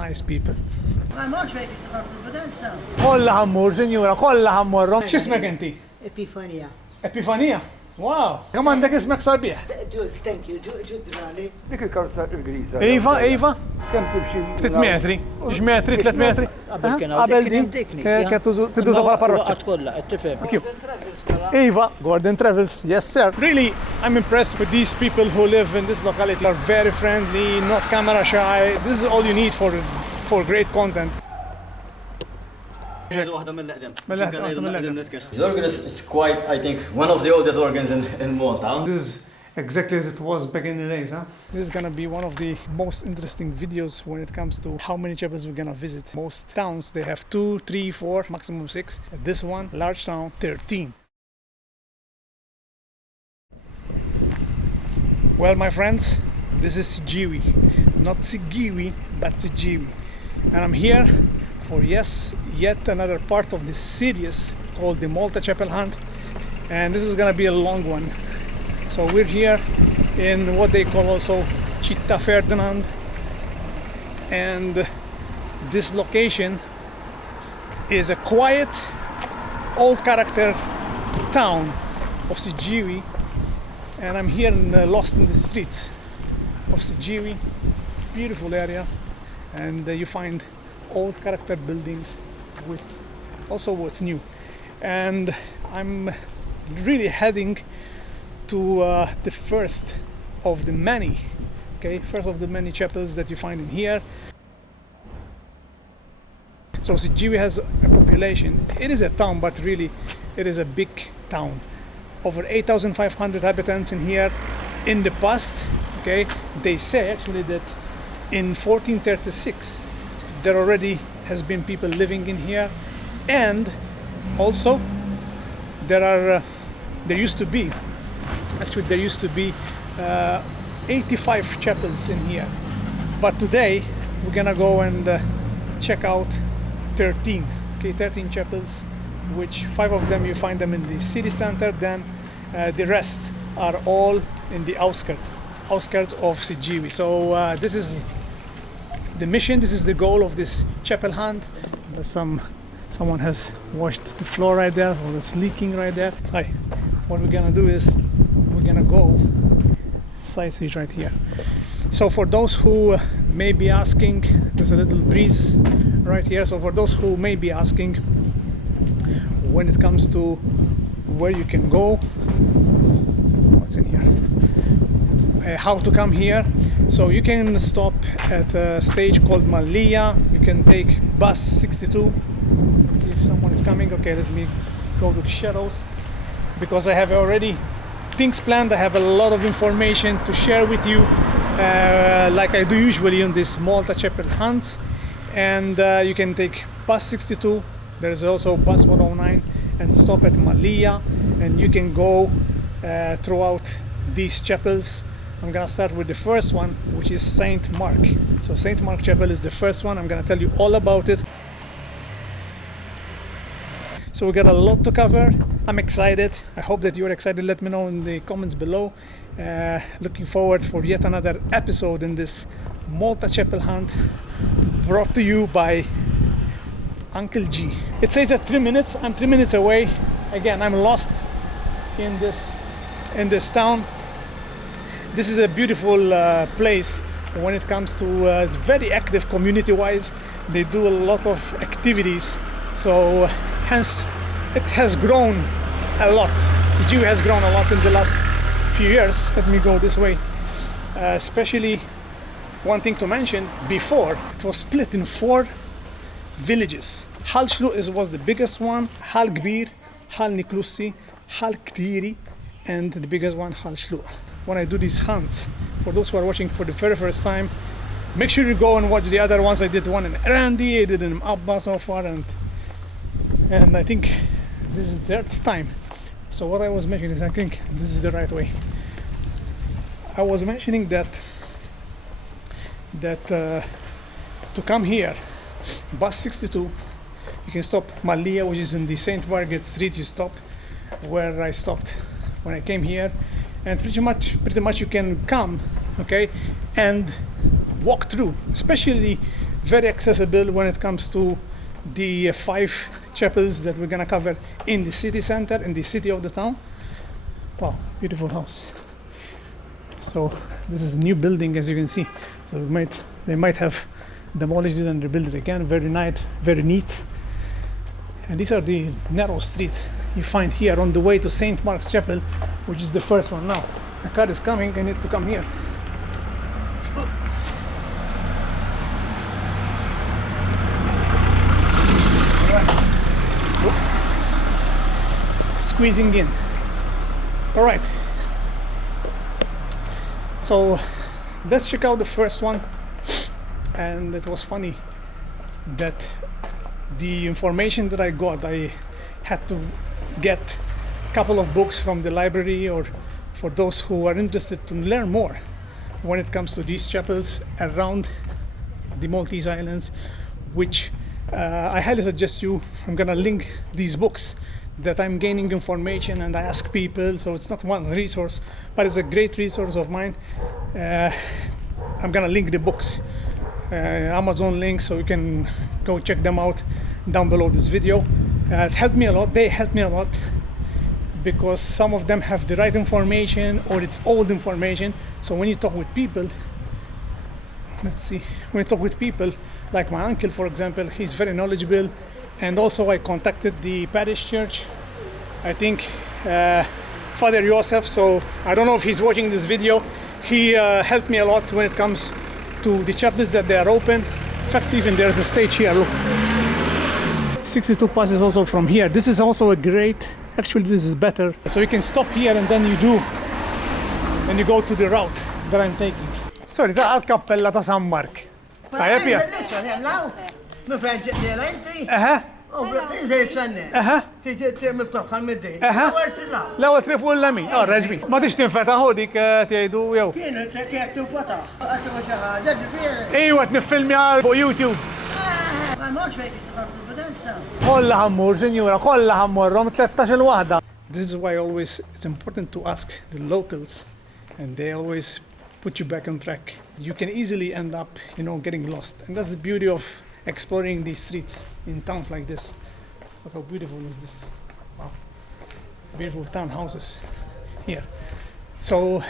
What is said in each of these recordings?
nice people. Ma morx fejn tista' tal-Provvidenza. Kolla ħammur, sinjura, kolla ħammurrom. X'ismek inti? Epiphania. Epiphania? Wow! Kemm għandek ismek sabiħ? Thank you, Jude Rally. Dik il-karza il-griża. Iva? Kemm timxi? Ftit metri? Ix metri, 3 metri? Qabel din? Tiduża bħala parroċċa. kollha, qed tifhem. Iva, Gordon Travels, yes sir. Really, I'm impressed with these people who live in this locality. They're very friendly, not camera shy. This is all you need for great content. The organ is quite, I think, one of the oldest organs in Malta. This is exactly as it was back in the days, huh? This is gonna be one of the most interesting videos when it comes to how many chapels we're gonna visit. Most towns, they have 2, 3, 4, maximum 6. This one, large town, 13. Well, my friends, this is Siggiewin. Not Siggiewi, but Siggiewin. And I'm here for yet another part of this series called the Malta Chapel Hunt, and this is gonna be a long one. So we're here in what they call also Città Ferdinand, and this location is a quiet, old character town of Siggiewi, and I'm here lost in the streets of Siggiewin. Beautiful area, and you find old character buildings with also what's new, and I'm really heading to the first of the many chapels that you find in here. So Siggiewin has a population. It is a town, but really it is a big town. Over 8,500 inhabitants in here. In the past, they say actually that in 1436 there already has been people living in here, and also there used to be 85 chapels in here, but today we're gonna go and check out 13 chapels, which 5 of them you find them in the city center, then the rest are all in the outskirts of Siggiewi. So this is the mission, this is the goal of this chapel hunt. Someone has washed the floor right there, so it's leaking right there. What we're gonna do is we're gonna go side street right here. So for those who may be asking, there's a little breeze right here. So for those who may be asking, when it comes to where you can go, what's in here? How to come here. So you can stop at a stage called Malia. You can take bus 62. See if someone is coming. Okay, let me go to the shadows, because I have already things planned. I have a lot of information to share with you, like I do usually on this Malta Chapel hunts. And you can take bus 62. There's also bus 109 and stop at Malia, and you can go throughout these chapels. I'm gonna start with the first one, which is Saint Mark. So Saint Mark Chapel is the first one. I'm gonna tell you all about it. So we got a lot to cover. I'm excited. I hope that you're excited. Let me know in the comments below. Looking forward for yet another episode in this Malta Chapel Hunt, brought to you by Uncle G. It says at 3 minutes. I'm 3 minutes away. Again, I'm lost in this town. This is a beautiful place when it comes to it's very active community-wise. They do a lot of activities, so hence it has grown a lot. Siggiewin has grown a lot in the last few years. Let me go this way. Especially one thing to mention, before it was split in 4 villages. Hal Shlu was the biggest one, Hal Kbir, Hal Niklussi, Hal Ktiri, and the biggest one, Hal Shlu. When I do these hunts, for those who are watching for the very first time, make sure you go and watch the other ones. I did one in Erandi, I did in Abba so far, and I think this is the 3rd time. So what I was mentioning is, I think this is the right way. I was mentioning that to come here, bus 62, you can stop Malia, which is in the St. Margaret Street. You stop where I stopped when I came here, and pretty much you can come, and walk through. Especially very accessible when it comes to the 5 chapels that we're gonna cover in the city center, in the city of the town. Wow, beautiful house. So this is a new building, as you can see. So they might have demolished it and rebuilt it again. Very nice, very neat. And these are the narrow streets you find here on the way to St. Mark's Chapel, which is the first one now. The car is coming, I need to come here. Squeezing in. All right. So let's check out the first one. And it was funny that the information that I got, I had to get a couple of books from the library, or for those who are interested to learn more when it comes to these chapels around the Maltese Islands, which I highly suggest you. I'm gonna link these books that I'm gaining information and I ask people, so it's not one resource, but it's a great resource of mine. I'm gonna link the books, Amazon link, so you can go check them out down below this video. It helped me a lot, they helped me a lot, because some of them have the right information or it's old information. So when you talk with people, let's see, when you talk with people, like my uncle, for example, he's very knowledgeable. And also I contacted the Parish church, I think Father Joseph, so I don't know if he's watching this video. He helped me a lot when it comes to the chapels that they are open. In fact, even there's a stage here, look. 62 passes also from here. This is also a great, actually this is better. So you can stop here and then you go to the route that I'm taking. Sorry, ta' għal-kappella ta' San Mark. Tajjeb ja? ما فين جدير انت؟ اها زي الفنان اها مفتوح المدين اها لا تريف ولا مين؟ رجبي ما تيجي تنفتح هوديك تعيدوا يو كاين كيف تنفتح انت واش حاجه كبيره ايوه تنفلمي على يوتيوب ما ماش فيك صدر بالفدان كلها همور سنيورا كلها همورهم 13 وحده. This is why always it's important to ask the locals, and they always put you back on track. You can easily end up, getting lost, and that's the beauty of exploring these streets in towns like this. Look how beautiful is this. Wow. Beautiful townhouses here. So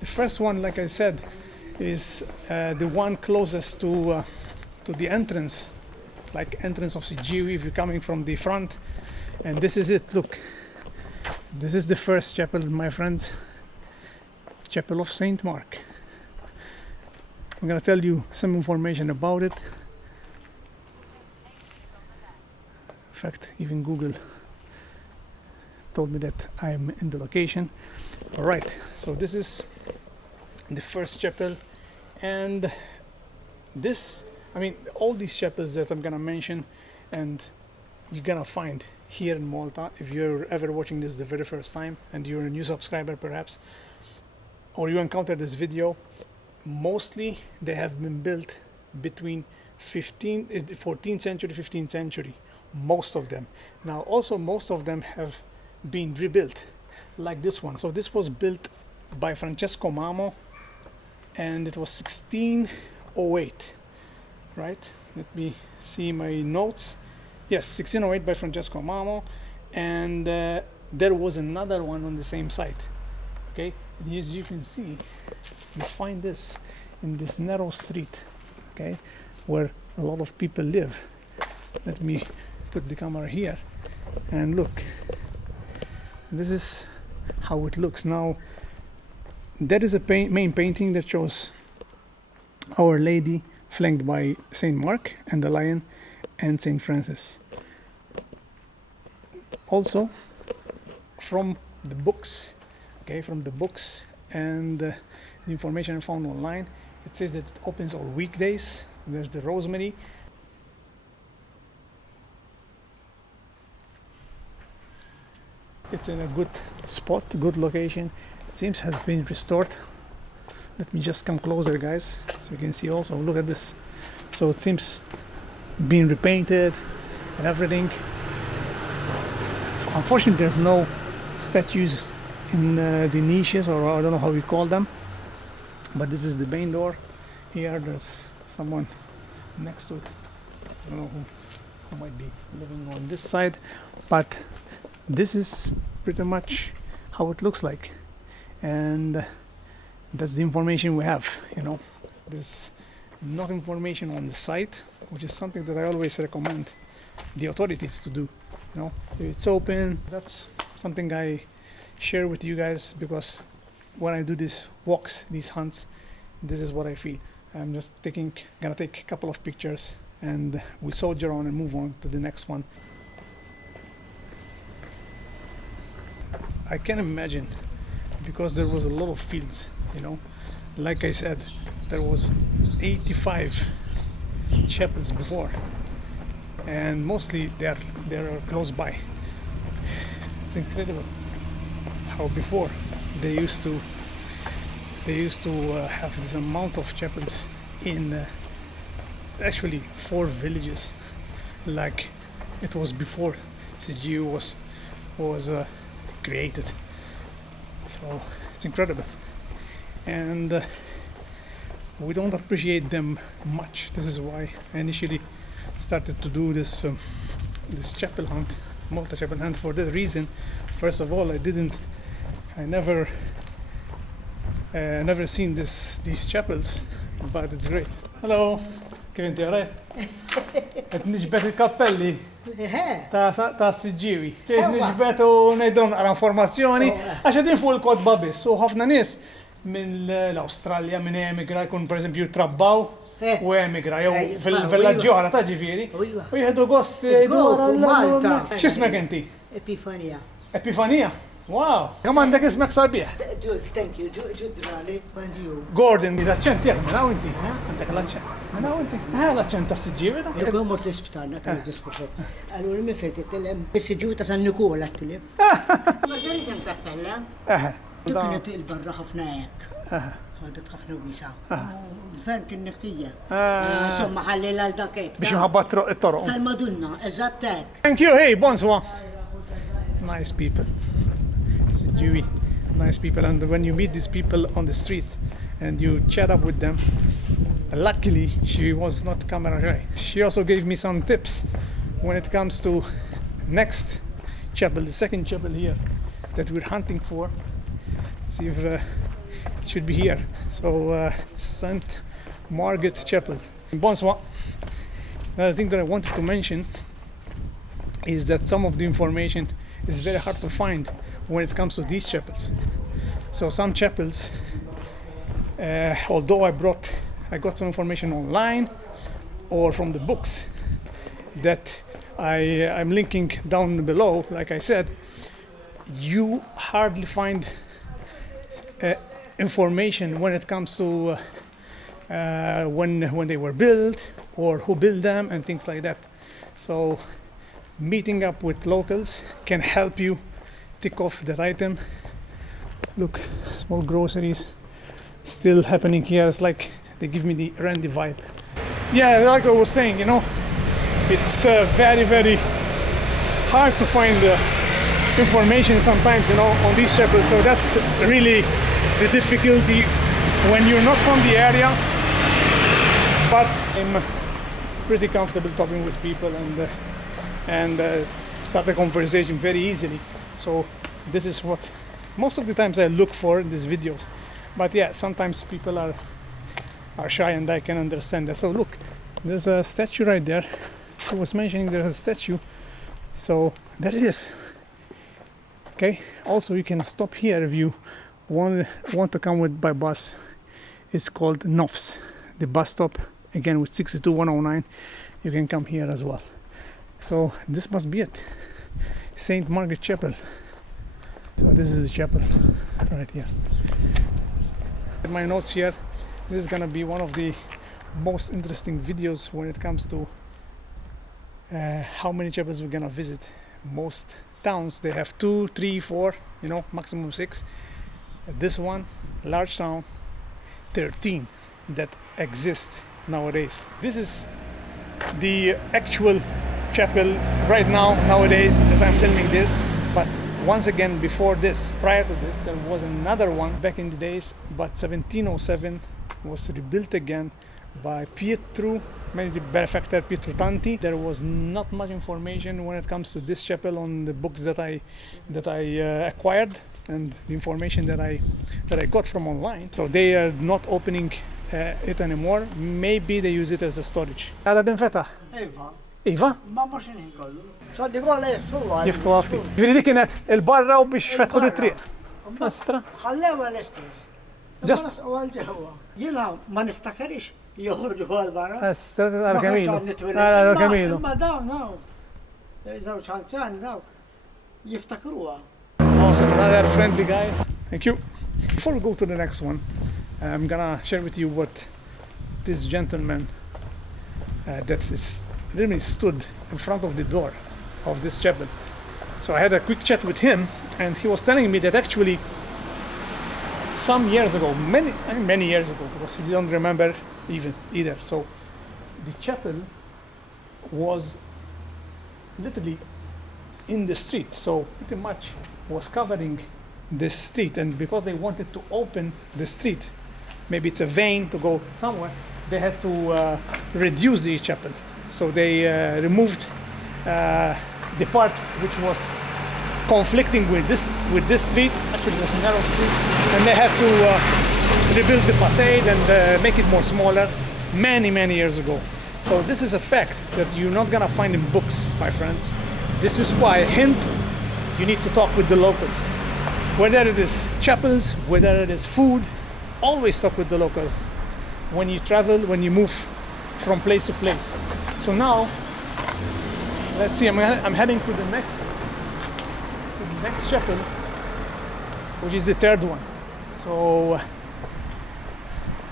the first one, like I said, is the one closest to the entrance, like entrance of Siggiewi if you're coming from the front. And this is it, look. This is the first chapel, my friends. Chapel of St. Mark. I'm gonna tell you some information about it. In fact, even Google told me that I'm in the location. All right, so this is the first chapel, and this, all these chapels that I'm gonna mention, and you're gonna find here in Malta, if you're ever watching this the very first time, and you're a new subscriber perhaps, or you encountered this video, mostly they have been built between 14th century, 15th century. Most of them. Now also most of them have been rebuilt, like this one. So this was built by Francesco Mamo, and it was 1608, right? Let me see my notes. Yes, 1608 by Francesco Mamo, and there was another one on the same site. Okay, and as you can see, you find this in this narrow street, okay, where a lot of people live. Let me put the camera here and look. This is how it looks now. There is a main painting that shows Our Lady flanked by Saint Mark and the Lion and Saint Francis. Also from the books, and the information I found online, it says that it opens all weekdays. There's the rosemary. It's in a good spot, good location. It seems has been restored. Let me just come closer, guys, so you can see also. Look at this. So it seems being repainted and everything. Unfortunately, there's no statues in the niches, or I don't know how we call them. But this is the main door. Here, there's someone next to it. I don't know who might be living on this side, but this is pretty much how it looks like, and that's the information we have. There's not information on the site, which is something that I always recommend the authorities to do. If it's open, that's something I share with you guys, because when I do these walks, these hunts, this is what I feel. I'm just gonna take a couple of pictures, and we soldier on and move on to the next one. I can imagine, because there was a lot of fields, like I said, there was 85 chapels before, and mostly they're close by. It's incredible how before they used to have this amount of chapels in actually 4 villages, like it was before Siggiewin was created. So it's incredible, and we don't appreciate them much. This is why I initially started to do this chapel hunt, Malta Chapel Hunt, for that reason. First of all, I never seen these chapels, but it's great. Hello, kif inti għarajt? Qed niġbed il-kappelli ta' Siggiewi. Qed niġbed u ngħidhom naqra informazzjoni għax qegħdin fuq il-kotba biss, u ħafna nies minn l-Awstralja minn emigra jkun pereżempju trabbaw u emigra jew fil-villaġġi oħra ta' ġifieri u jieħdu gost Malta. X'ismek inti? Epiphania. Epiphania? Wow! Kemm għandek ismek sabiħ? Thank you. Ġudrali. And you. Gordon, di l-aċċent jek, minnaw inti? Għandek l-aċċent. Minnaw inti? L-aċċent ta' Siggiewin? Jekk mort l-isptar, nata l-diskurset. Allura mi fejt it-tilem, Siggiewin ta' San Nikola t-tilem. Margarita mkappella. Tu kienet il-barra ħafna hekk. Għadet ħafna wisa. Fern kien nekkija. Insomma, ħalli l-għal hekk. Biex mħabba it-toroq. Fal-Madunna, eżatt hekk. Thank you, hey, bonsoir. Nice people. Siggiewi, nice people, and when you meet these people on the street and you chat up with them, luckily she was not camera shy. She also gave me some tips when it comes to next chapel, the second chapel here that we're hunting for. Let's see if it should be here. So St. Margaret Chapel. Bonsoir. Another thing that I wanted to mention is that some of the information is very hard to find when it comes to these chapels. So some chapels, although I got some information online or from the books that I'm linking down below, like I said, you hardly find information when it comes to when they were built or who built them and things like that. So meeting up with locals can help you tick off that item. Look, small groceries still happening here. It's like they give me the Randy vibe. Yeah, like I was saying, it's very, very hard to find information sometimes, on these chapels. So that's really the difficulty when you're not from the area. But I'm pretty comfortable talking with people and start a conversation very easily. So this is what most of the times I look for in these videos. But yeah, sometimes people are shy, and I can understand that. So look, there's a statue right there. I was mentioning there's a statue. So there it is. Okay. Also, you can stop here if you want to come by bus. It's called Nofs, the bus stop. Again, with 62109, you can come here as well. So this must be it. St. Margaret Chapel. So this is the chapel right here. My notes here. This is gonna be one of the most interesting videos when it comes to how many chapels we're gonna visit. Most towns, they have 2, 3, 4, maximum 6. This one, large town, 13 that exist nowadays. This is the actual chapel right now, nowadays, as I'm filming this. But once again, before this, prior to this, there was another one back in the days, but 1707 was rebuilt again by Pietro, maybe the benefactor Pietro Tanti. There was not much information when it comes to this chapel on the books that I acquired and the information that I got from online. So they are not opening it anymore. Maybe they use it as a storage. Għada din feta? Iva? Ma mux kollu. Saddi kolla jiftuwa. Jiftu għafti. Ġviri di kienet il-barra u biex fetħu di triq. Astra. Ħallewa l-istess. Just- U għal-ġewa. Jina ma niftakarix joħorġu għal-barra. Astra, għal kamilu. Ma daw, naw. Zawċ ħanzan, daw. Jiftakruwa. Awesome, another friendly guy. Thank you. Before we go to the next one, I'm gonna share with you what this gentleman that is literally stood in front of the door of this chapel. So I had a quick chat with him, and he was telling me that actually some years ago, many years ago, because he didn't remember either. So the chapel was literally in the street, so pretty much was covering this street, and because they wanted to open the street, maybe it's a vein to go somewhere, they had to reduce the chapel. So they removed the part which was conflicting with this street. Actually, it's a narrow street, and they had to rebuild the facade and make it more smaller many years ago. So this is a fact that you're not gonna find in books, my friends. This is why, hint, you need to talk with the locals. Whether it is chapels, whether it is food, always talk with the locals when you travel, when you move from place to place. So now, let's see, I'm heading to the next chapel, which is the third one. So,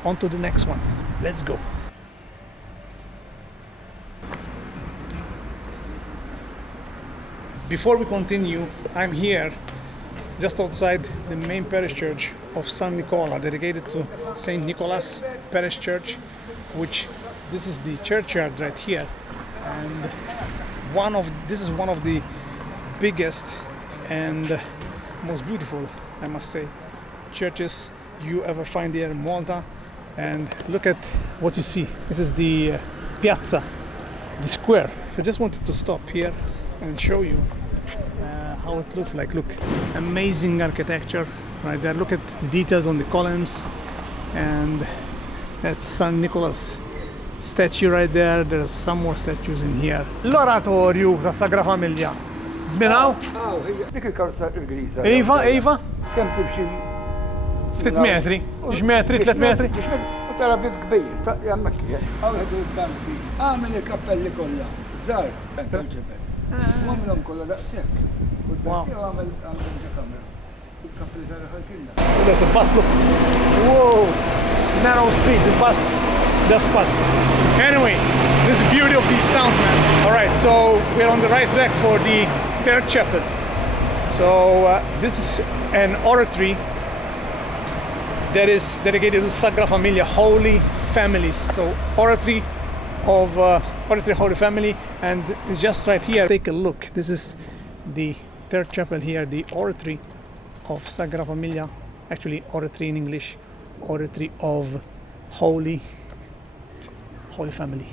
on to the next one. Let's go. Before we continue, I'm here just outside the main parish church of San Nicola, dedicated to Saint Nicholas Parish Church, which this is the churchyard right here, and this is one of the biggest and most beautiful, I must say, churches you ever find here in Malta. And look at what you see. This is the piazza, the square. I just wanted to stop here and show you how it looks like. Look, amazing architecture right there. Look at the details on the columns, and that's San Nicholas statue right there. There's some more statues in here. L'oratorio ta' Sagra Famiglia. Minaw? dik il-karza il-griża. Iva? Kemm timxi? Ftit metri? Ix metri, 3 metri? U tara bib kbir, jammek. Għawħedu l-kampi. Għamil il-kappelli kollha. Żar. Għamilhom kollha daqshekk. U d-daqsija għamil il-kamera. Il-kappelli tara ħalkilna. Oh, there's a bus, look. Whoa! Narrow street, the bus just passed. Anyway, this is the beauty of these towns, man. All right, so we're on the right track for the third chapel. So this is an oratory that is dedicated to Sagra Familia, Holy Families. So oratory of Oratory Holy Family, and it's just right here. Take a look. This is the third chapel here, the oratory of Sagra Familia. Actually, oratory in English, oratory of Holy Family.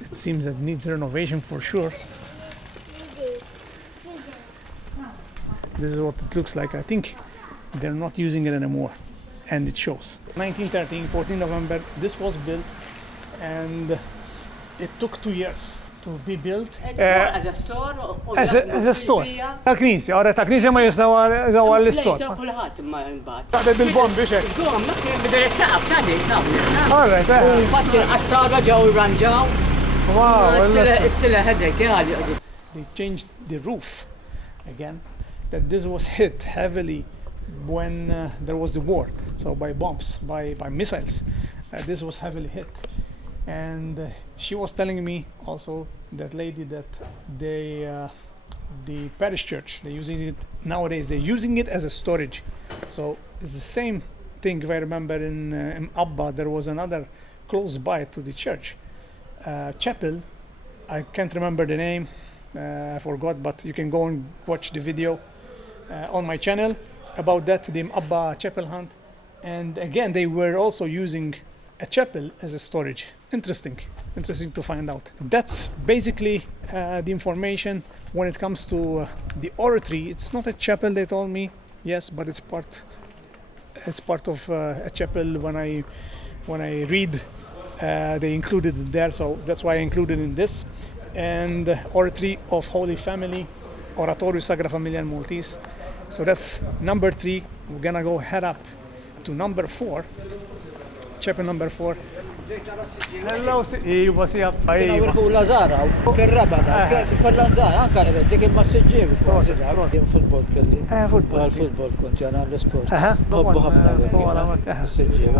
It seems that it needs renovation for sure. This is what it looks like. I think they're not using it anymore, and it shows. 1913, 14 November, this was built, and it took 2 years to be built. It's more as a store or As a store. Ta' ora ta' knisja ma jistaw l-istor. Kulħadd ma imbagħad. Ta' bil-bomb biex hekk. Għom, bidel is-saqaf ta' dik All right, Mbagħad il-qattara ġew irranġaw. Wow, Is-sila ħedek għal. they changed the roof again, that this was hit heavily when there was the war, so by bombs, by missiles. This was heavily hit, and she was telling me also, that lady, that the parish church, they're using it nowadays, they're using it as a storage. So it's the same thing. If I remember in Abba, there was another close by to the church chapel. I can't remember the name, I forgot, but you can go and watch the video on my channel about that, the Abba Chapel Hunt, And again, they were also using a chapel as a storage. Interesting to find out. That's basically the information when it comes to the oratory. It's not a chapel, they told me, yes, but it's part of a chapel. When I read, they included it there, so that's why I included in this. And Oratory of Holy Family, Oratory Sagra Familia in Maltese. So that's number 3. We're gonna go head up to number 4, chapel number 4. Hello, Iva, si Nawerħu Lazara, kien-rabada, koll-għandar, anka dik imma Siggiewi. Futbol kelli. Futbol. Futbol kont jana l-sport. Hobbu ħafna Siggiewi.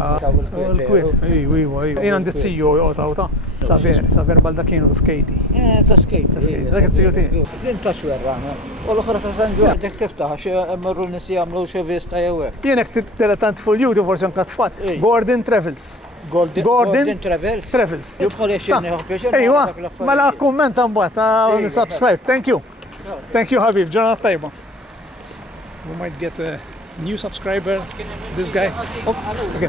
Iva. Jena għandi t-siju jgħotawta. Saver baldakienu ta' skejti. Ta' skejti. Dak t-siju ti. Din ta' xwerra. U l-oħra ta' Sanġu, dik tiftaħ, mmorru n-nisi għamlu xie vista jewek. Jenek t-dilettant full YouTube, forse anka tfal. Gordon Travels. Gordon Travels. Jidħol jexxirni ħobiex. Ejwa, mela kommenta mbagħad, subscribe. Thank you. Thank you, Habib. Ġurnata tajba. We might get a new subscriber. This guy. Okay.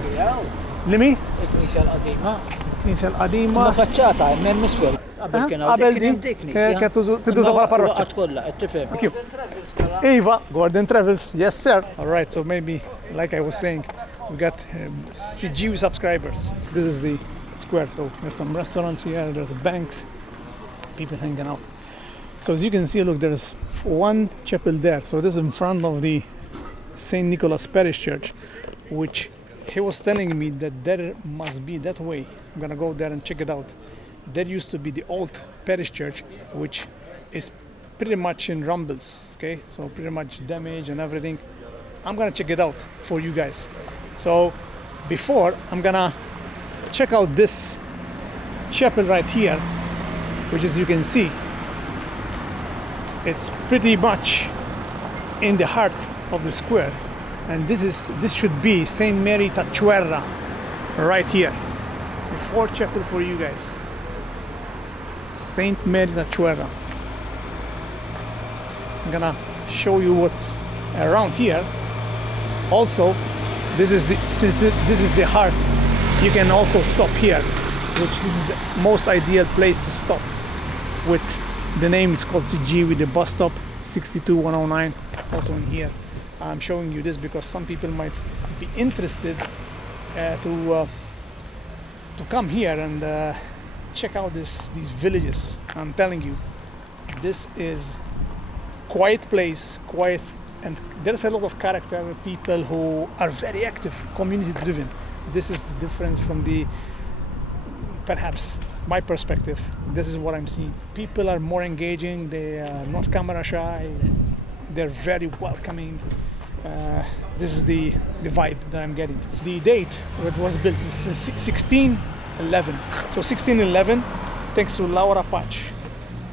Limi? Il-Knisja l-qadima. Knisja l-qadima. Ma faċċata, hemm misfel. Qabel din, tidduża bħala parroċċa. Kollha, tifhem. Eva, Gordon Travels. Yes, sir. All right, so maybe, like I was saying, we got Siggiewi subscribers. This is the square. So there's some restaurants here, there's banks, people hanging out. So as you can see, look, there's one chapel there. So this is in front of the St. Nicholas Parish Church, which he was telling me that there must be that way. I'm gonna go there and check it out. There used to be the old parish church, which is pretty much in Rubbles, okay? So pretty much damaged and everything. I'm gonna check it out for you guys. So before, I'm gonna check out this chapel right here, which as you can see, it's pretty much in the heart of the square. And this should be Saint Mary Tachuera right here. The 4th chapel for you guys. Saint Mary Tachuera. I'm gonna show you what's around here. Also, this is the heart. You can also stop here, which is the most ideal place to stop. With the name is called Siggiewi, the bus stop 62109. Also in here, I'm showing you this because some people might be interested to come here and check out these villages. I'm telling you, this is quiet place, quiet. And there's a lot of character, people who are very active, community driven. This is the difference from perhaps my perspective. This is what I'm seeing. People are more engaging, they are not camera shy, they're very welcoming. This is the vibe that I'm getting. The date it was built is 1611. So 1611, thanks to Laura Patch.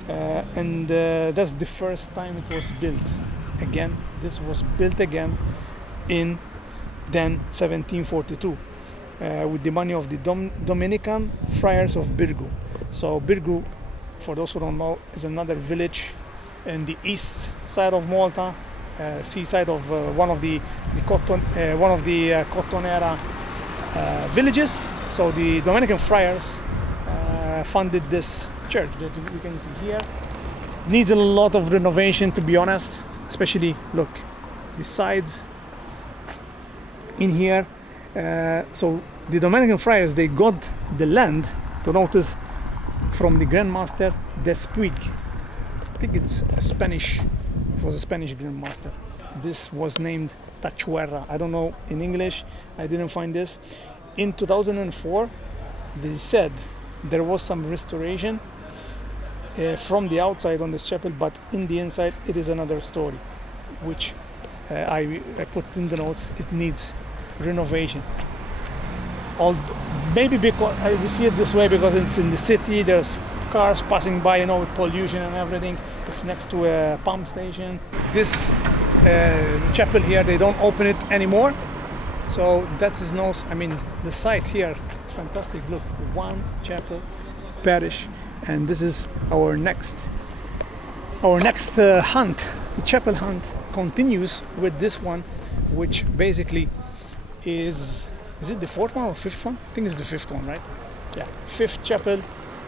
And that's the first time it was built. Again, this was built again in then 1742 with the money of the Dominican Friars of Birgu. So Birgu, for those who don't know, is another village in the east side of Malta, seaside of one of the Cottonera villages. So the Dominican Friars funded this church that you can see here. Needs a lot of renovation, to be honest. Especially, look, the sides in here. So the Dominican Friars, they got the land, to notice, from the Grand Master Despuig. I think it's a Spanish, it was a Spanish Grand Master. This was named Tachuera. I don't know in English, I didn't find this. In 2004, they said there was some restoration from the outside on this chapel, but in the inside it is another story, which I put in the notes. It needs renovation. Maybe because I see it this way because it's in the city, there's cars passing by, you know, with pollution and everything. It's next to a pump station. This chapel here, they don't open it anymore, so that's his nose. I mean, the site here, it's fantastic. Look, one chapel, parish. And this is our next hunt. The chapel hunt continues with this one, which basically is it the fourth one or fifth one? I think it's the fifth one, right? Yeah, fifth chapel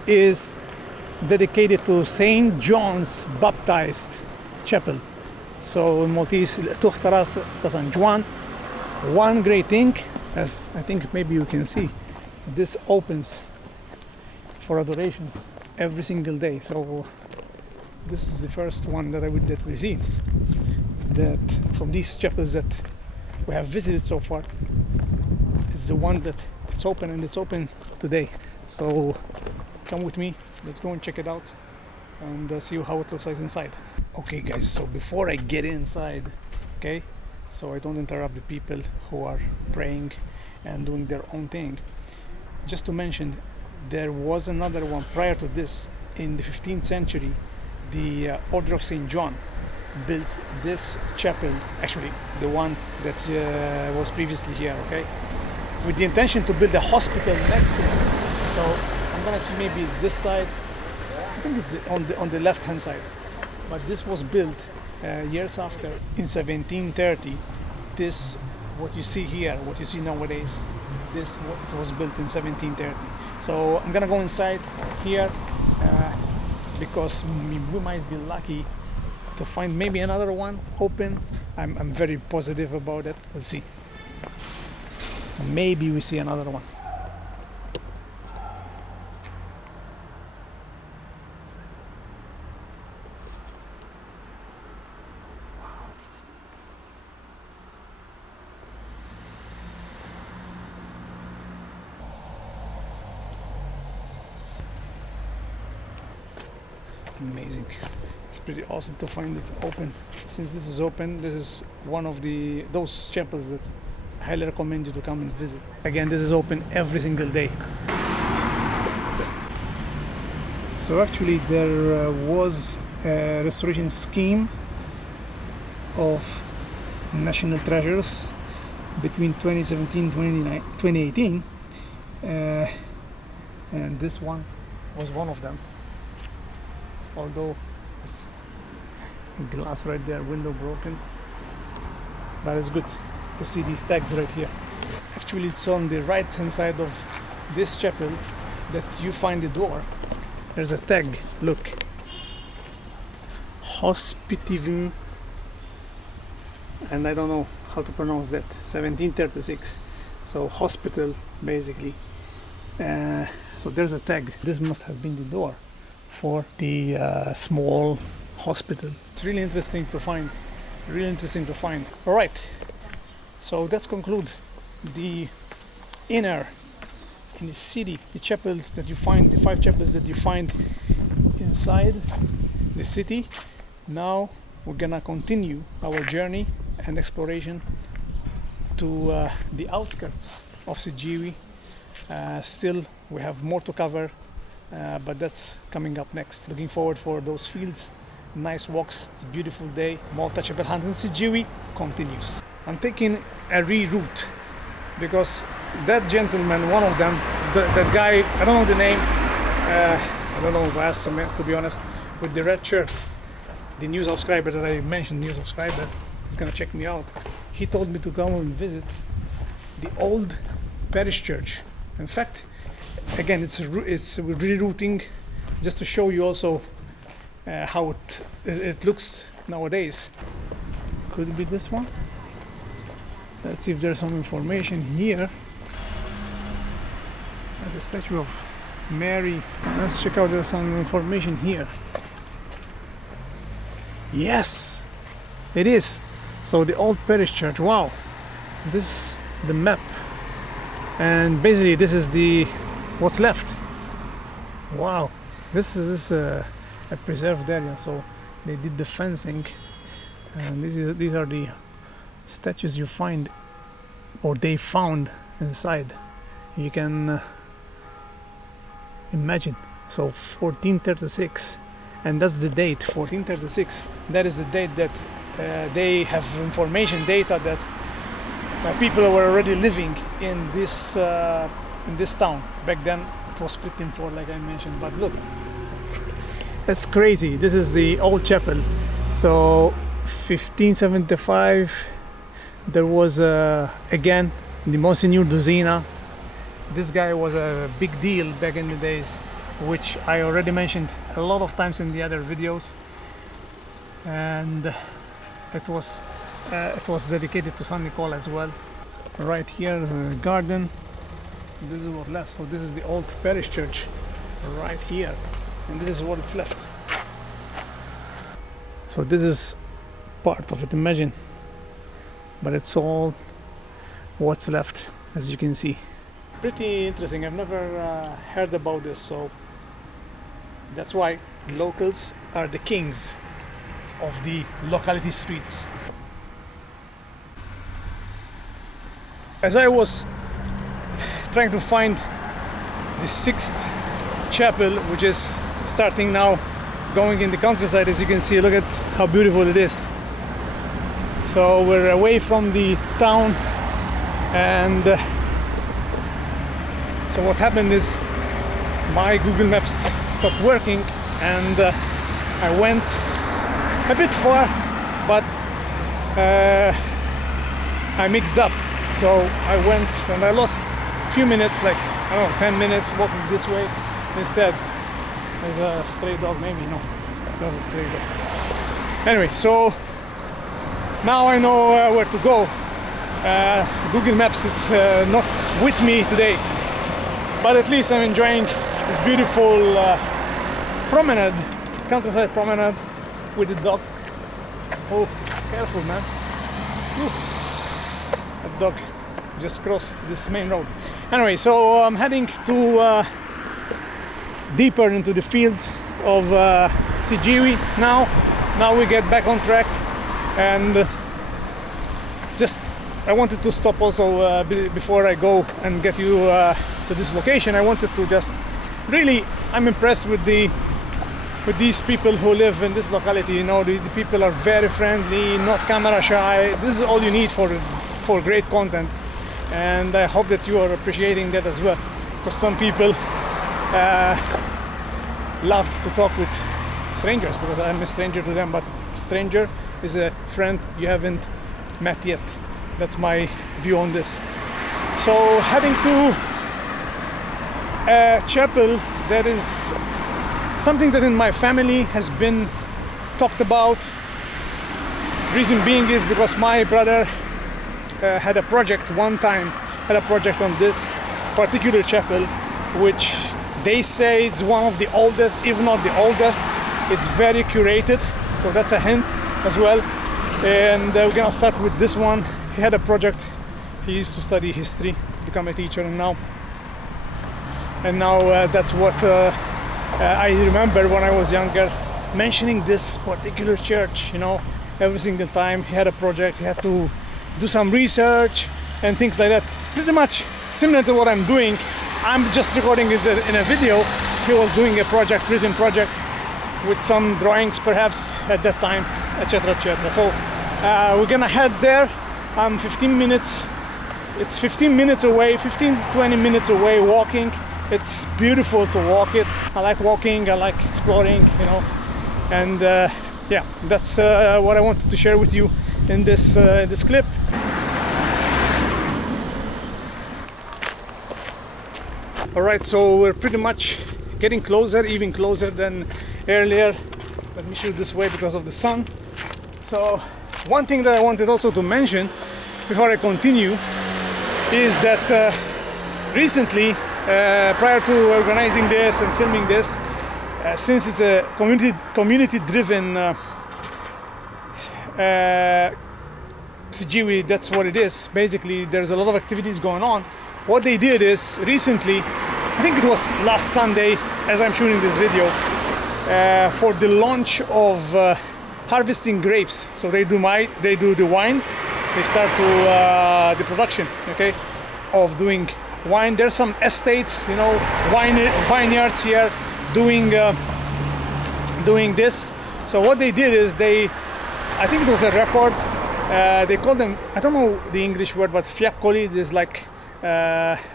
is dedicated to Saint John's Baptist Chapel. So in Maltese, Tuħ Taras ta' San Juan. One great thing, as I think maybe you can see, this opens for adorations every single day. So this is the first one that we see, that from these chapels that we have visited so far, it's the one that it's open, and it's open today. So come with me, let's go and check it out and see how it looks like inside. Okay guys, so before I get inside, okay, so I don't interrupt the people who are praying and doing their own thing, just to mention, there was another one prior to this in the 15th century. The Order of St. John built this chapel, actually the one that was previously here, okay, with the intention to build a hospital next to it. So I'm gonna see, maybe it's this side, I think it's on the left hand side, but this was built years after, in 1730. This, what you see here, what you see nowadays, this it was built in 1730. So I'm gonna go inside here because we might be lucky to find maybe another one open. I'm very positive about it. We'll see. Maybe we see another one. Amazing. It's pretty awesome to find it open. Since this is open, this is one of those chapels that I highly recommend you to come and visit. Again, this is open every single day. So actually there was a restoration scheme of national treasures between 2017 and 2018, and this one was one of them. Although it's glass right there, window broken, but it's good to see these tags right here. Actually, it's on the right hand side of this chapel that you find the door. There's a tag, look, Hospitivum, and I don't know how to pronounce that, 1736, so hospital basically. So there's a tag. This must have been the door for the small hospital. It's really interesting to find, All right, so let's conclude the inner in the city, the chapels that you find, the 5 chapels that you find inside the city. Now we're gonna continue our journey and exploration to the outskirts of Siggiewi. Still we have more to cover, but that's coming up next. Looking forward for those fields, nice walks. It's a beautiful day. Malta Chapel Hunt Series continues. I'm taking a reroute because that gentleman, one of them, that guy, I don't know the name, I don't know if I asked him, to be honest, with the red shirt, the new subscriber that I mentioned, new subscriber, is gonna check me out. He told me to come and visit the old Parish church. In fact, again, it's rerouting just to show you also how it looks nowadays. Could it be this one? Let's see if there's some information here. There's a statue of Mary. Let's check out, there's some information here. Yes, it is. So the old Parish church, wow. This is the map. And basically this is what's left. Wow, this is a preserved area, so they did the fencing, and these are the statues you find, or they found inside. You can imagine. So 1436, and that's the date, 1436. That is the date that they have information, data that people were already living in this town. Back then it was split in 4, like I mentioned, but look, that's crazy. This is the old chapel. So 1575 there was again the Monsignor Duzina. This guy was a big deal back in the days, which I already mentioned a lot of times in the other videos, and it was dedicated to San Nicole as well. Right here, the garden. This is what left. So this is the old parish church right here, and this is what it's left. So this is part of it, imagine, but it's all what's left, as you can see. Pretty interesting. I've never heard about this, so that's why locals are the kings of the locality streets. As I was trying to find the 6th chapel, which is starting now, going in the countryside, as you can see, look at how beautiful it is. So we're away from the town, and so what happened is my Google Maps stopped working, and I went a bit far, but I mixed up. So I went and I lost a few minutes, like, I don't know, 10 minutes walking this way. Instead, there's a stray dog, maybe, no, it's not a stray dog. Anyway, so now I know where to go. Google Maps is not with me today, but at least I'm enjoying this beautiful promenade, countryside promenade with the dog. Oh, careful, man. Whew. That dog just crossed this main road. Anyway, so I'm heading to deeper into the fields of Siggiewi now. Now we get back on track, and just I wanted to stop also before I go and get you to this location. I wanted to just really, I'm impressed with these people who live in this locality. You know, the people are very friendly, not camera shy. This is all you need for great content, and I hope that you are appreciating that as well, because some people love to talk with strangers, because I'm a stranger to them, but a stranger is a friend you haven't met yet. That's my view on this. So heading to a chapel that is something that in my family has been talked about. Reason being is because my brother had a project one time, on this particular chapel, which they say it's one of the oldest, if not the oldest. It's very curated, so that's a hint as well. And we're gonna start with this one. He had a project. He used to study history, become a teacher, and now that's what I remember when I was younger, mentioning this particular church. You know, every single time he had a project, he had to do some research and things like that. Pretty much similar to what I'm doing. I'm just recording it in a video. He was doing a project, written project, with some drawings perhaps at that time, etc., etc. So we're gonna head there. I'm 15 minutes. It's 15 minutes away, 15-20 minutes away walking. It's beautiful to walk it. I like walking, I like exploring, you know. And yeah, that's what I wanted to share with you in this clip. All right, so we're pretty much getting closer, even closer than earlier. Let me shoot this way because of the sun. So one thing that I wanted also to mention before I continue is that recently, prior to organizing this and filming this, since it's a community-driven Siggiewi, that's what it is. Basically, there's a lot of activities going on. What they did is recently, I think it was last Sunday, as I'm shooting this video, for the launch of harvesting grapes. So they do the wine. They start to the production, okay, of doing wine. There's some estates, you know, vineyards here doing this. So what they did is I think it was a record. They call them, I don't know the English word, but fiaccoli. There's like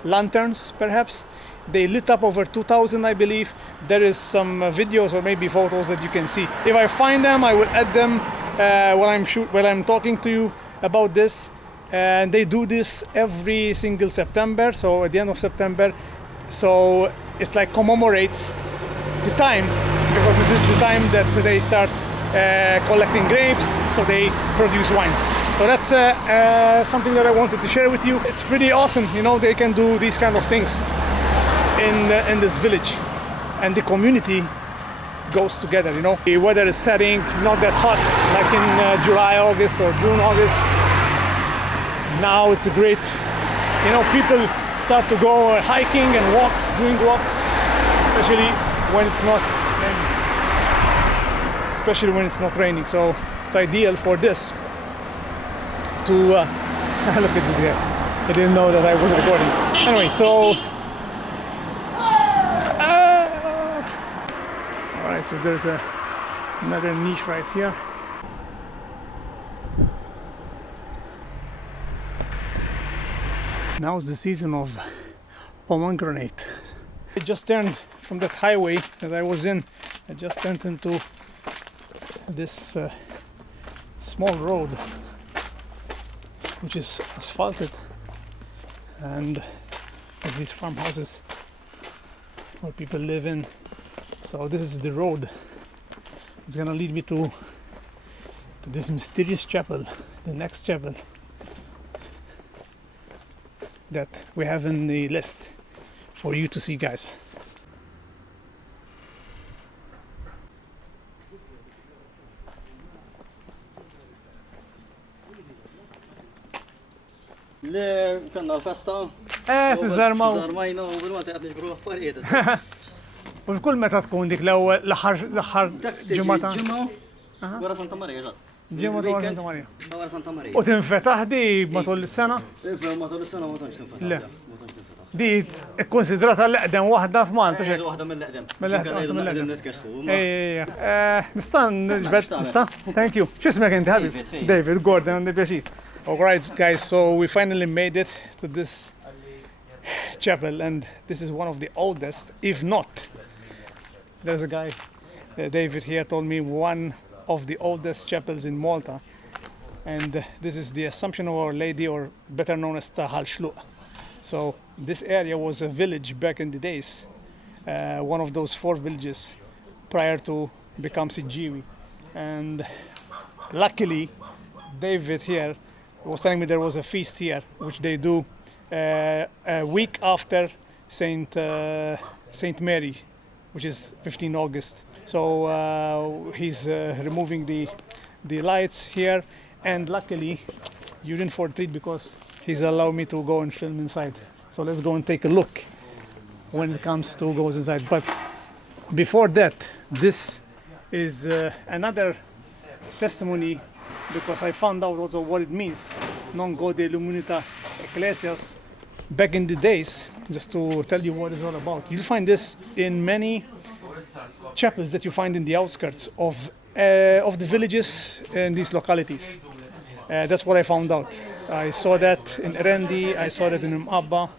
lanterns, perhaps. They lit up over 2,000, I believe. There is some videos or maybe photos that you can see. If I find them, I will add them while I'm talking to you about this. and they do this every single September, so at the end of September. So it's like commemorates the time, because this is the time that they start collecting grapes, so they produce wine. So that's something that I wanted to share with you. It's pretty awesome, you know, they can do these kind of things in this village, and the community goes together, you know. The weather is setting, not that hot like in July, August or June, August. Now it's a great, you know, people start to go hiking and walks, doing walks, especially when it's not raining. So it's ideal for this to look at this guy. I didn't know that I was recording. Anyway, so all right, so there's another niche right here. Now is the season of pomegranate. I just turned from that highway that I was in. I just turned into this small road, which is asphalted, and there's these farmhouses where people live in. So this is the road. It's gonna lead me to this mysterious chapel, the next chapel that we have in the list for you to see, guys. اللي كنا الفسطة تزرموا زرمينا وبالوقت قاعد نجبروا فريد والكل متى تكون ديك الاول لحر جمعة ورا سانتا ماريا جات جمعة ورا سانتا ماريا ورا سانتا ماريا وتنفتح دي مطول السنة؟ ما طول السنة ما تنفتح لا دي كونسيدراتها الأقدم واحدة في مالطا. هذه واحدة من الأقدم. من الأقدم. نتكسخوا. نستان نستان. Thank you. شو اسمك أنت حبيبي؟ David Gordon بيشير. Alright guys, so we finally made it to this chapel, and this is one of the oldest, if not, there's a guy, David here told me, one of the oldest chapels in Malta, and this is the Assumption of Our Lady, or better known as Tahal Shluq. So this area was a village back in the days, one of those 4 villages prior to become Siggiewi, and luckily David here was telling me there was a feast here which they do a week after Saint Mary, which is 15 August. So he's removing the lights here, and luckily you didn't for treat because he's allowed me to go and film inside. So let's go and take a look when it comes to goes inside. But before that, this is another testimony, because I found out also what it means, non gode lumunita ecclesias. Back in the days, just to tell you what it's all about, you'll find this in many chapels that you find in the outskirts of the villages in these localities. That's what I found out. I saw that in Erendi, I saw that in Abba.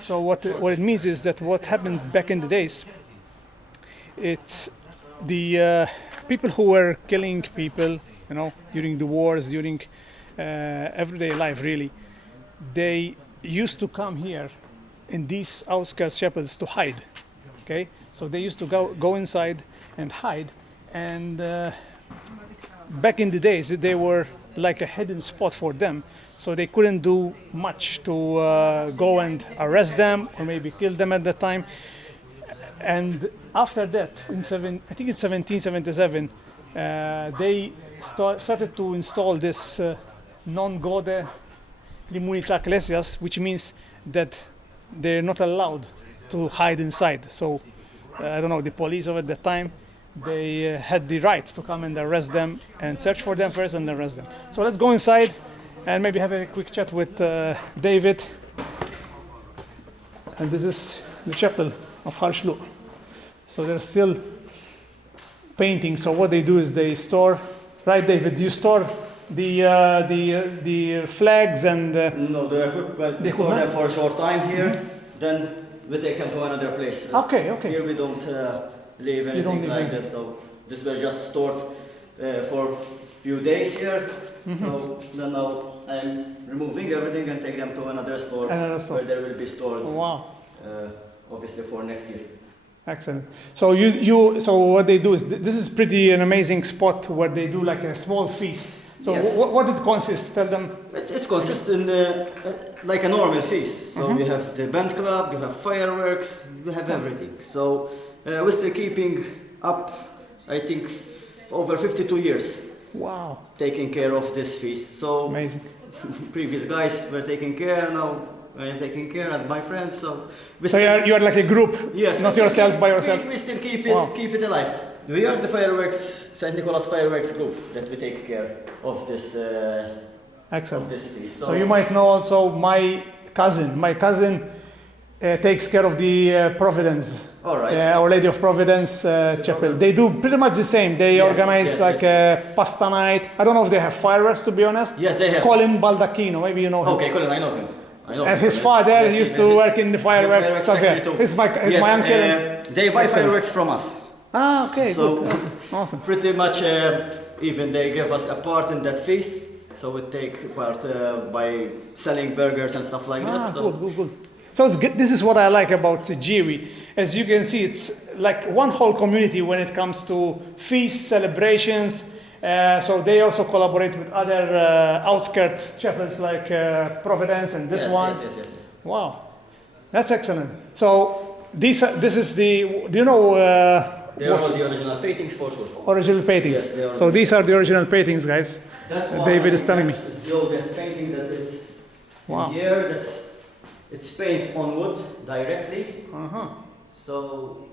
So what it means is that what happened back in the days, it's the people who were killing people, you know, during the wars, during everyday life really, they used to come here in these outskirts chapels to hide. Okay, so they used to go inside and hide, and back in the days they were like a hidden spot for them, so they couldn't do much to go and arrest them or maybe kill them at that time. And after that, I think in 1777, they started to install this non gode limunita ecclesias, which means that they're not allowed to hide inside. So I don't know, the police of at the time, they had the right to come and arrest them and search for them first and arrest them. So let's go inside and maybe have a quick chat with David. And this is the chapel of Tahal Shluq. So they're still painting. So what they do is they store, right, David? Do you store the flags and no, the equipment we store them for a short time here, then we take them to another place. Okay. Here we don't leave anything like this. So this was just stored for a few days here. So then now I'm removing everything and take them to another store, where they will be stored. Wow. Obviously for next year. Excellent. So so what they do is this is pretty an amazing spot where they do like a small feast. So Yes. what it consists? Tell them. It consists in like a normal feast. So we have the band club, you have fireworks, you have everything. So we're still keeping up, I think, over 52 years. Wow. Taking care of this feast. So Amazing. previous guys were taking care, now I am taking care and my friends. So You are like a group. yes, Not yourself by yourself. We still keep Wow. it alive. We are the fireworks, St. Nicholas fireworks group that we take care of this Excellent. of this feast. So you might know also my cousin. My cousin takes care of the Providence. All right. Our Lady of Providence Chapel. They do pretty much the same. They organize a pasta night. I don't know if they have fireworks, to be honest. Yes, they have. Colin Baldacchino, maybe you know him. Okay, Colin, I know him. And his father used to work in the fireworks. factory too. He's my uncle. They buy Excellent. fireworks from us. Ah, okay, So- good. Awesome. Pretty much, even they give us a part in that feast. So we take part by selling burgers and stuff like that. So Good. So it's good. This is what I like about Siggiewi. As you can see, it's like one whole community when it comes to feasts, celebrations. So they also collaborate with other outskirt chapels like Providence and this one. Yes. Wow, that's excellent. So this is the. Do you know? They are all the original paintings for sure. Original paintings. Yes, they are. So these are the original paintings, guys. That one, David I is think telling me. that's the oldest painting that is Wow. in here. It's paint on wood directly. So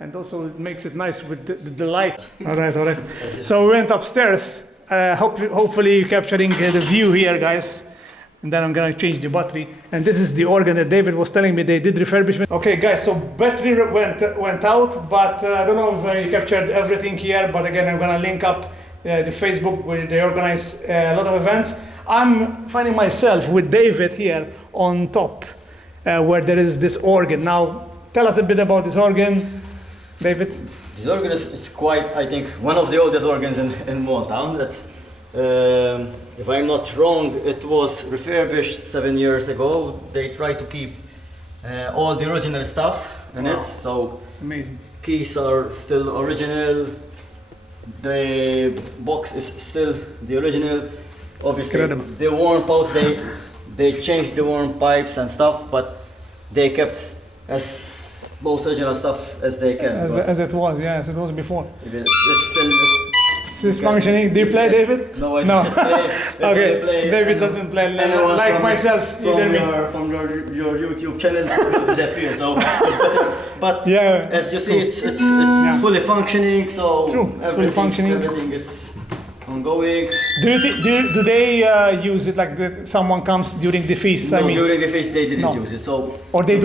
And also it makes it nice with the light. All right. So we went upstairs. Hopefully you're capturing the view here, guys. And then I'm gonna change the battery. And this is the organ that David was telling me they did refurbishment. Okay, guys, so battery went out, but I don't know if you captured everything here. But again, I'm gonna link up the Facebook where they organize a lot of events. I'm finding myself with David here on top, where there is this organ. Now, tell us a bit about this organ, David. this organ is quite, I think, one of the oldest organs in Malta. That's, if I'm not wrong, it was refurbished 7 years ago. They tried to keep all the original stuff in it. So It's amazing. keys are still original. The box is still the original. Obviously, Incredible. the worn pipes, they changed the worn pipes and stuff, but they kept as most original stuff as they can. As it was, yeah, as it was before. It's still. Is functioning? Do you play, David? No, I No. don't play. If Okay, I play, David doesn't play anyone like from- myself, either me. From your YouTube channel will disappear. So, but Yeah. as you see, it's Yeah. fully functioning. So True, it's fully functioning. Everything is ongoing. Do they use it like someone comes during the feast? No, I mean, during the feast they didn't No. use it. So or they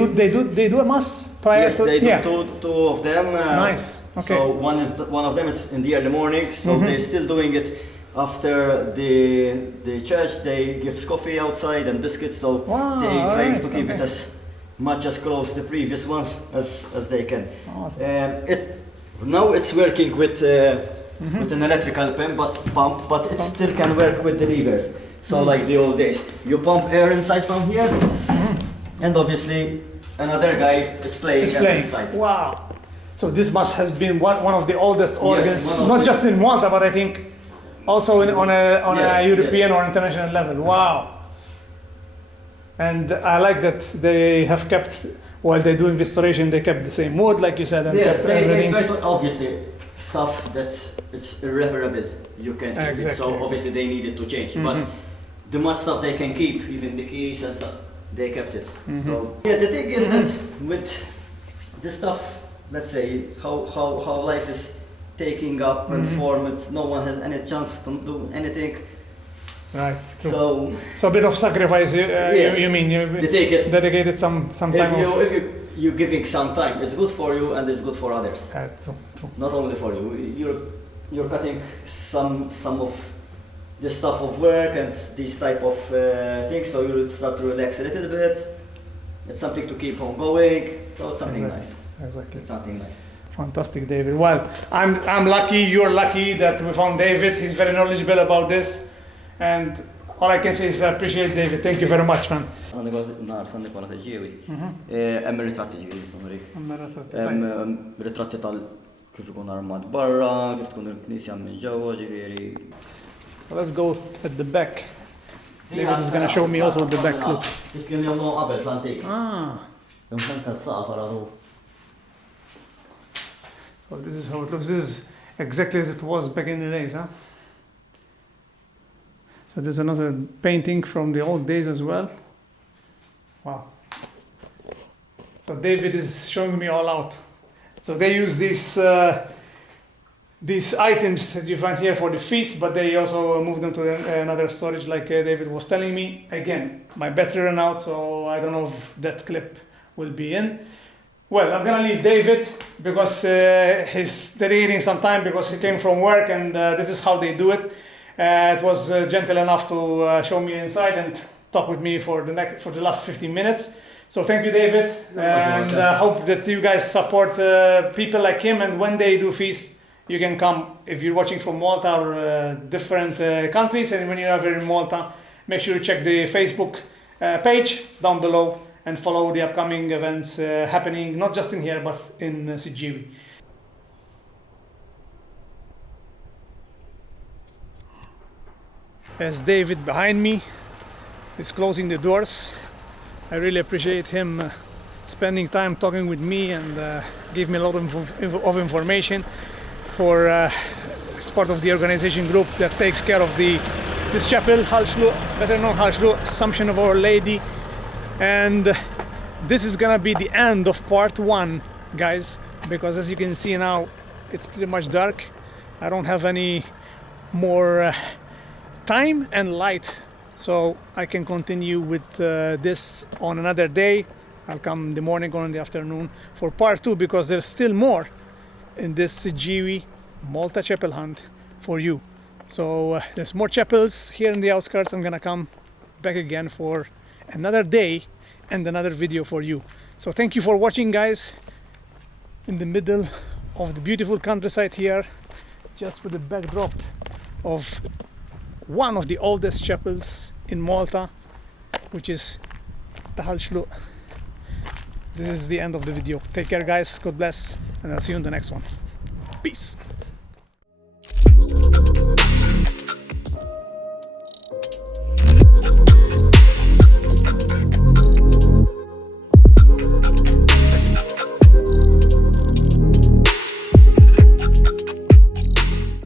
do a mass prior yes, to they do yeah. two of them. Nice. Okay. So one of them is in the early morning. So they're still doing it after the church. They give coffee outside and biscuits. So Wow, they try alright, to keep it okay. as much as close to the previous ones as they can. Awesome. Now it's working with an electrical pump, but it still can work with the levers. So like the old days, you pump air inside from here, and obviously another guy is playing It's at playing. this side. Wow. So this must has been one of the oldest organs, one of not the- just in Malta, but I think also on a Yes, European yes. or international level. Wow. And I like that they have kept, while they're doing restoration, they kept the same wood, like you said, and Yes, kept they everything. try to, obviously, stuff that it's irreparable, you can't keep it. Exactly, So obviously they needed to change. But the much stuff they can keep, even the keys and stuff, they kept it. So yeah, the thing is that with the stuff, let's say how life is taking up and form, no one has any chance to do anything. Right. True. So So a bit of sacrifice, Yes. you mean? You the thing is, dedicated some time off. if you're giving some time, it's good for you and it's good for others. True. Not only for you. You're cutting some of the stuff of work and these type of things, so you start to relax a little bit. It's something to keep on going. So it's something Exactly. nice. Exactly. It's something nice. Fantastic, David. Well, I'm lucky. You're lucky that we found David. He's very knowledgeable about this. And all I can say is I appreciate David. Thank you very much, man. Sanni kolla Siggiewin. Hemm ritratti ġifieri sonorik. Ritratti tal kif ikun armat barra, kif tkun il-knisja minn ġewwa ġifieri. So let's go at the back. David is going to show me also the back. Look. Kif kien jagħmlu qabel fl-antik. Ah. Jom anke s-saqaf araru. So this is how it looks. This is exactly as it was back in the days, huh? So there's another painting from the old days as well. Wow. So David is showing me all out. So they use these items that you find here for the feast, but they also move them to another storage like David was telling me. Again, my battery ran out, so I don't know if that clip will be in. Well, I'm gonna leave David because he's dedicating some time because he came from work, and this is how they do it. It was gentle enough to show me inside and talk with me for the last 15 minutes. So thank you, David, and hope that you guys support people like him. And when they do feast, you can come if you're watching from Malta or different countries. And when you're ever in Malta, make sure you check the Facebook page down below and follow the upcoming events happening not just in here but in Siggiewi. As David behind me is closing the doors, I really appreciate him spending time talking with me and give me a lot of information for as part of the organization group that takes care of this chapel, Hallslu, better known Hallslu, Assumption of Our Lady. And this is gonna be the end of part 1, guys, because as you can see now, it's pretty much dark. I don't have any more time and light, so I can continue with this on another day. I'll come in the morning or in the afternoon for part 2 because there's still more in this Siggiewi Malta Chapel Hunt for you. So there's more chapels here in the outskirts. I'm gonna come back again for another day and another video for you. So thank you for watching, guys, in the middle of the beautiful countryside here, just with the backdrop of one of the oldest chapels in Malta, which is the Hallslu. This is the end of the video. Take care, guys. God bless, and I'll see you in the next one. Peace.